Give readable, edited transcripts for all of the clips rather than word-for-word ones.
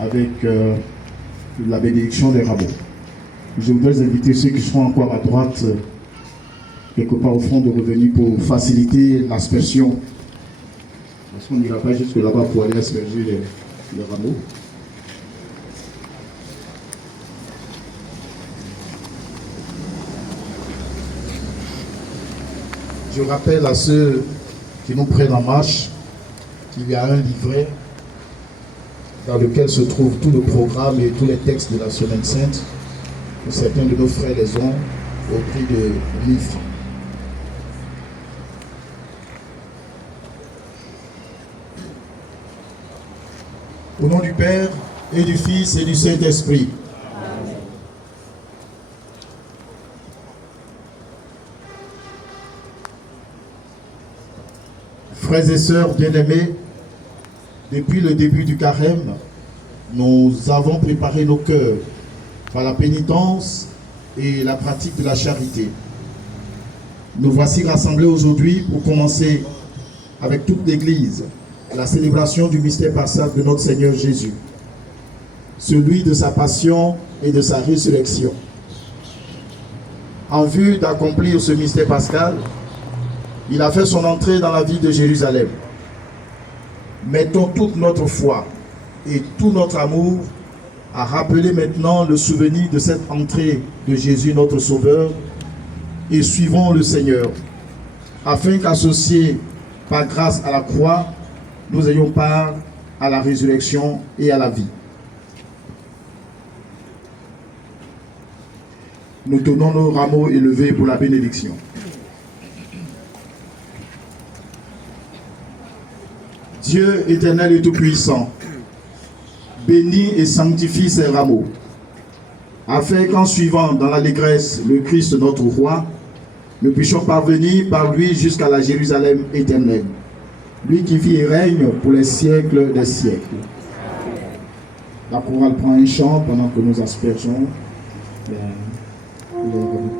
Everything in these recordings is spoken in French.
avec la bénédiction des rameaux. Je voudrais inviter ceux qui seront encore à droite, quelque part au fond, de revenir pour faciliter l'aspersion. Parce qu'on n'ira pas jusque là-bas pour aller asperger les rameaux. Je rappelle à ceux qui nous prennent en marche qu'il y a un livret dans lequel se trouve tout le programme et tous les textes de la Semaine Sainte, que certains de nos frères les ont au prix de 1000 francs. Au nom du Père et du Fils et du Saint-Esprit. Frères et sœurs bien-aimés, depuis le début du carême, nous avons préparé nos cœurs par la pénitence et la pratique de la charité. Nous voici rassemblés aujourd'hui pour commencer avec toute l'Église la célébration du mystère pascal de notre Seigneur Jésus, celui de sa passion et de sa résurrection. En vue d'accomplir ce mystère pascal, il a fait son entrée dans la ville de Jérusalem. Mettons toute notre foi et tout notre amour à rappeler maintenant le souvenir de cette entrée de Jésus notre Sauveur et suivons le Seigneur, afin qu'associés par grâce à la croix, nous ayons part à la résurrection et à la vie. Nous tenons nos rameaux élevés pour la bénédiction. Dieu éternel et tout-puissant, bénis et sanctifie ces rameaux, afin qu'en suivant dans l'allégresse le Christ notre roi, nous puissions parvenir par lui jusqu'à la Jérusalem éternelle, lui qui vit et règne pour les siècles des siècles. La chorale prend un chant pendant que nous aspergeons les rameaux.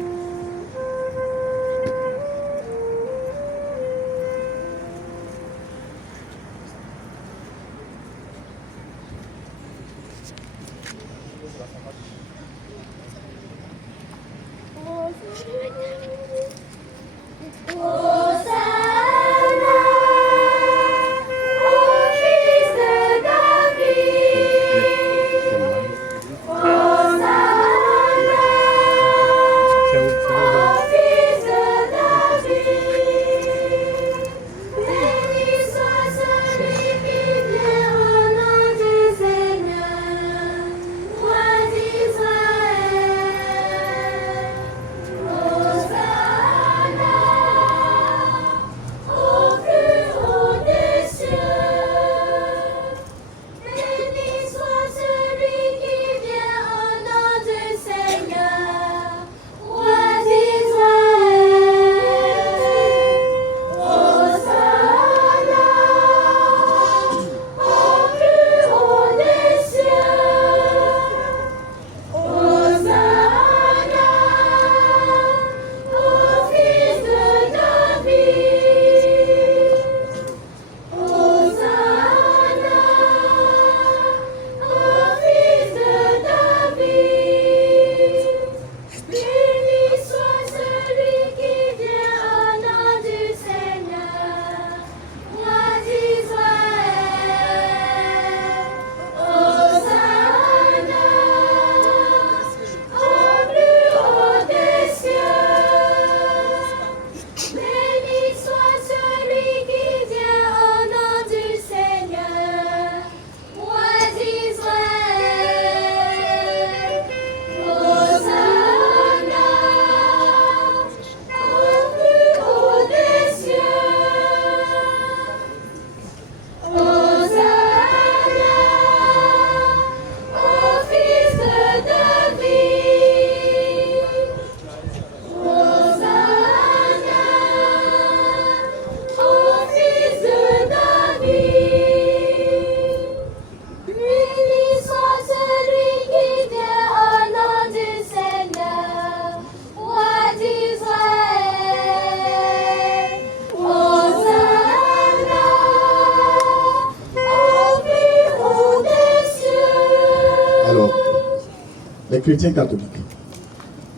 les chrétiens catholiques.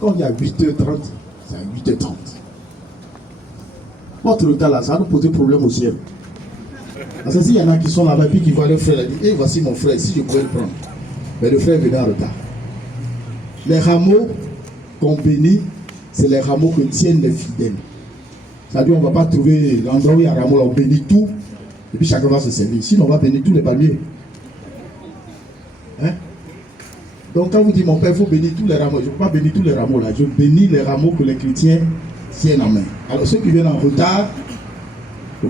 Quand il y a 8h30, c'est à 8h30. Votre retard là, ça va nous poser problème au ciel. Parce que s'il y en a qui sont là-bas et qui voient leur frère, ils disent, voici mon frère, si je pouvais le prendre. Mais le frère venait en retard. Les rameaux qu'on bénit, c'est les rameaux que tiennent les fidèles. C'est-à-dire, on ne va pas trouver l'endroit où il y a un rameau, là, on bénit tout, et puis chacun va se servir. Sinon, on va bénir tous les palmiers. Hein? Donc, quand vous dites, mon père, il faut bénir tous les rameaux, je ne peux pas bénir tous les rameaux là, je bénis les rameaux que les chrétiens tiennent en main. Alors, ceux qui viennent en retard,